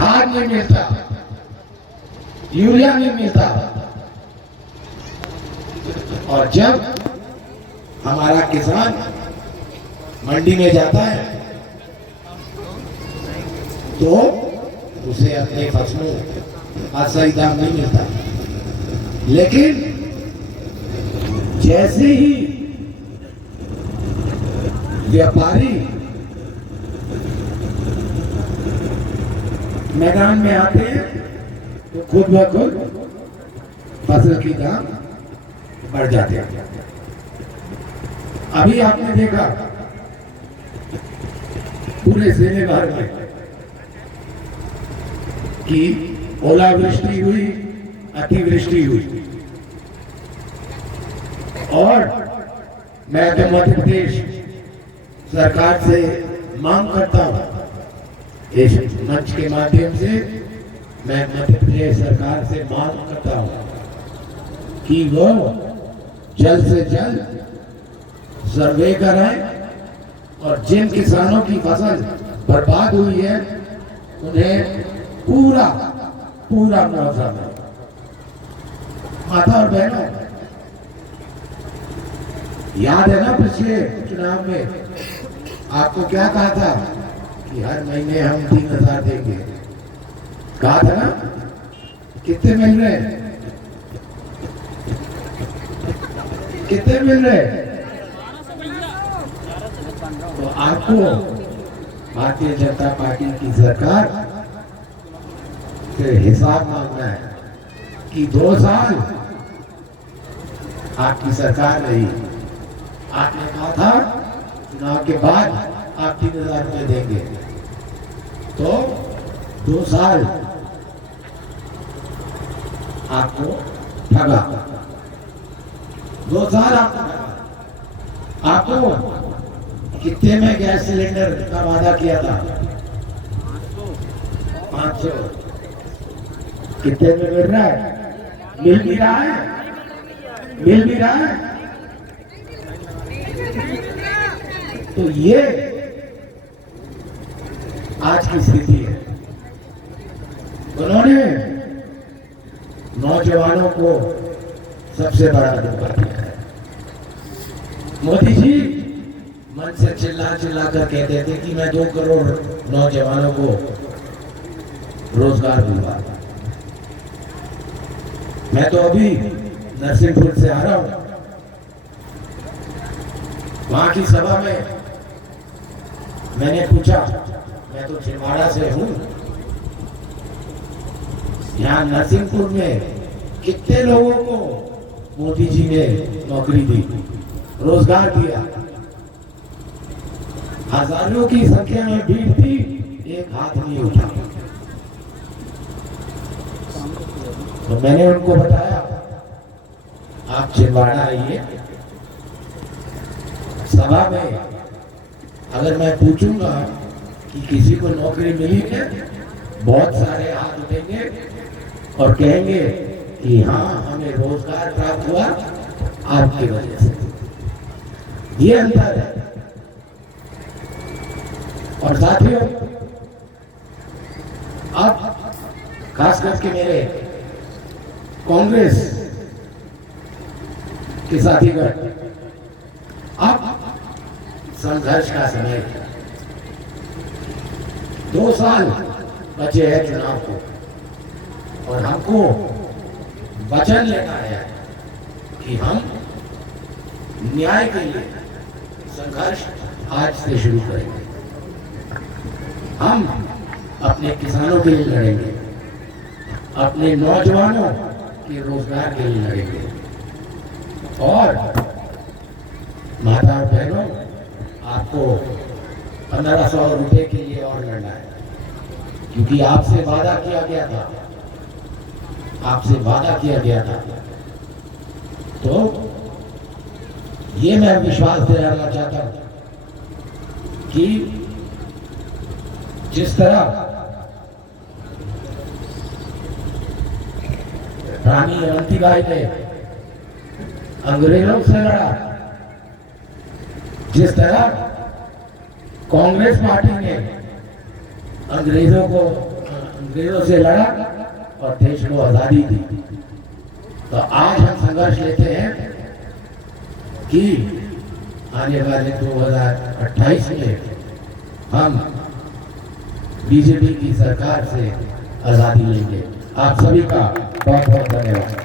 खाद नहीं मिलता, यूरिया नहीं मिलता। और जब हमारा किसान मंडी में जाता है तो उसे अपने फसलों का सही दाम नहीं मिलता। लेकिन जैसे ही व्यापारी मैदान में आते हैं तो खुद ब खुद फसल की दाम बढ़ जाते हैं। अभी आपने देखा पूरे जिले भर में कि ओलावृष्टि हुई, अतिवृष्टि हुई। और मैं तो मध्य प्रदेश सरकार से मांग करता हूं, इस मंच के माध्यम से मैं मध्य प्रदेश सरकार से मांग करता हूं कि वो जल्द से जल्द सर्वे कराएं और जिन किसानों की फसल बर्बाद हुई है उन्हें पूरा मुआवजा मिले। माता और बहनों, याद है ना पिछले चुनाव में आपको क्या कहा था कि हर महीने हम 3,000 देंगे, कहा था ना? कितने मिल रहे हैं? कितने मिल रहे हैं? तो आपको भारतीय जनता पार्टी की सरकार से हिसाब मांगना है कि 2 साल आपकी सरकार रही। आपने कहा था चुनाव के बाद आप 3,000 रुपए देंगे, तो 2 साल आपको ठगा। 2 साल आपको ठगा। आपको कितने में गैस सिलेंडर का वादा किया था? 500। कितने में मिल रहा है? मिल भी रहा है? मिल भी रहा है? तो ये आज की स्थिति है। उन्होंने नौजवानों को सबसे बड़ा धोखा दिया है। मोदी जी मन से चिल्ला कर कहते थे कि मैं 2 करोड़ नौजवानों को रोजगार दूंगा। मैं तो अभी नरसिंहपुर से आ रहा हूं, वहां की सभा में मैंने पूछा, मैं तो छिंदवाड़ा से हूं, यहाँ नरसिंहपुर में कितने लोगों को मोदी जी ने नौकरी दी, रोजगार दिया? हजारों की संख्या में भीड़ थी, एक हाथ नहीं उठा। तो मैंने उनको बताया, आप छिंदवाड़ा आइए, सभा में अगर मैं पूछूंगा कि किसी को नौकरी मिली है, बहुत सारे हाथ उठेंगे और कहेंगे कि हाँ, हमें रोजगार प्राप्त हुआ आपकी वजह से। ये अंतर है। और साथियों, अब खास करके मेरे कांग्रेस के साथीगण, अब संघर्ष का समय है। 2 साल बचे हैं चुनाव को और हमको वचन लेना है कि हम न्याय के लिए संघर्ष आज से शुरू करेंगे। हम अपने किसानों के लिए लड़ेंगे, अपने नौजवानों के रोजगार के लिए लड़ेंगे और माता और बहनों, आपको 1500 रुपए के लिए और लड़ना है, क्योंकि आपसे वादा किया गया था, आपसे वादा किया गया था। तो ये मैं विश्वास दिलाना चाहता हूं कि जिस तरह रानी अवंतीबाई ने अंग्रेजों से लड़ा, जिस तरह कांग्रेस पार्टी ने अंग्रेजों को अंग्रेजों से लड़ा और देश को आजादी दी। तो आज हम संघर्ष लेते हैं कि आने वाले 2028 में हम बीजेपी की सरकार से आजादी लेंगे। आप सभी का बहुत बहुत धन्यवाद।